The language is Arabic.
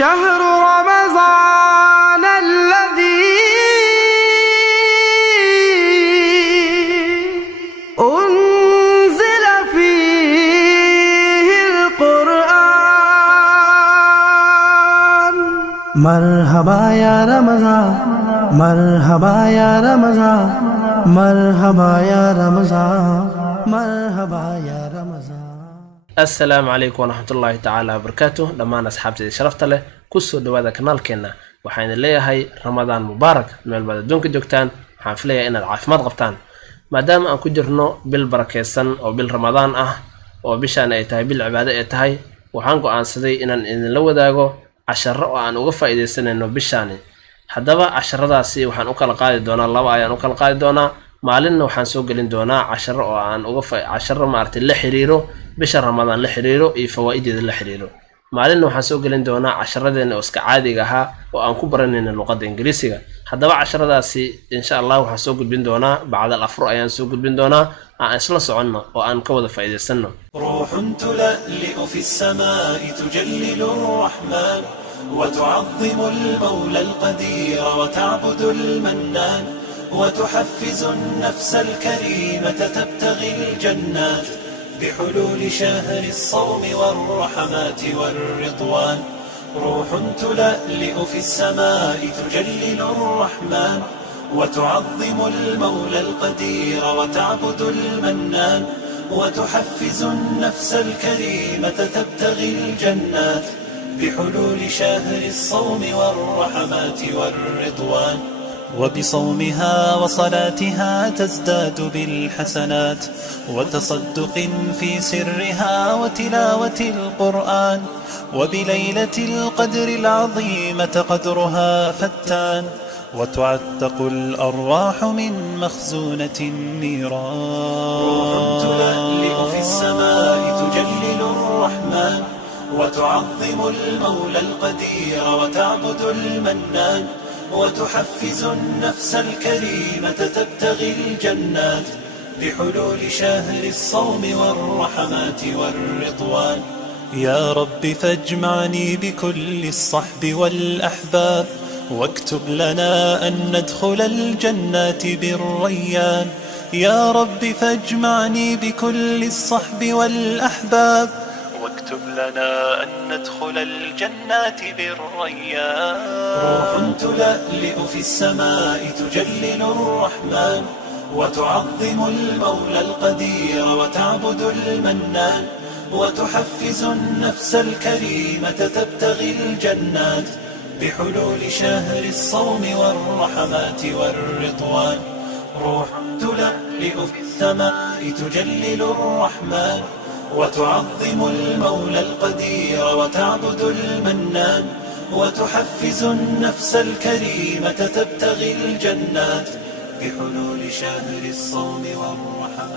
شهر رمضان الذي أنزل فيه القرآن. مرحبا يا رمضان، مرحبا يا رمضان، مرحبا يا رمضان، مرحبا يا رمضان. السلام عليكم ورحمة الله تعالى وبركاته. لما أصحابتي شرفت له كسو دوادا كنال كنا وحين اللي هي رمضان مبارك مال بعد دونك جوكتان حافلية إن العافمات غبطان ما دام أن كجرنو بالبركة سن أو بالرمضان أو بشان أيتهاي بالعبادة أيتهاي وحنقو عن صدي إن لو داغو عشر وأن أغفى إذا سنة إنه بشاني حدبا عشر داسي وحن أكل قاعد دونا الله أيان أكل قاعد دونا مالنا وحن سوق لندونا عشر وأن أغفى عشر مارت اللي حريرو bisha ramadaan la xiriiro iyo fawaa'ideeda la xiriiro maalin waxaan soo gelin doonaa casharadeenna oo iska caadiga ahaa oo aan ku baranayna luqadda Ingiriisiga haddaba casharadaasi insha Allah waxaan soo gudbin doonaa bacda al-afur ayaan soo gudbin doonaa aan isla soconno oo aan ka wada faa'iideysano. ruuxun tula'li'u fi as-samaa'i tujallilu ar-rahmaan wa tu'azzimu al-mawla al-qadir wa ta'budu al-mannaan wa tuhaffizu an-nafsa al-karimata tabtaghi al-jannat بحلول شهر الصوم والرحمات والرضوان. روح تلألئ في السماء تجلل الرحمن وتعظم المولى القدير وتعبد المنان وتحفز النفس الكريمة تبتغي الجنات بحلول شهر الصوم والرحمات والرضوان. وبصومها وصلاتها تزداد بالحسنات وتصدق في سرها وتلاوة القرآن وبليلة القدر العظيمة قدرها فتان وتعتق الأرواح من مخزونة النيران. روح تلألئ في السماء تجلل الرحمن وتعظم المولى القدير وتعبد المنان وتحفز النفس الكريمة تبتغي الجنات بحلول شهر الصوم والرحمات والرضوان. يا رب فاجمعني بكل الصحب والأحباب واكتب لنا أن ندخل الجنات بالريان. يا رب فاجمعني بكل الصحب والأحباب واكتب لنا أن ندخل الجنات بالريان. روح تلألئ في السماء تجلل الرحمن وتعظم المولى القدير وتعبد المنان وتحفز النفس الكريمة تبتغي الجنات بحلول شهر الصوم والرحمات والرضوان. روح تلألئ في السماء تجلل الرحمن وتعظم المولى القدير وتعبد المنان وتحفز النفس الكريمة تبتغي الجنات بحلول شهر الصوم والرحمات.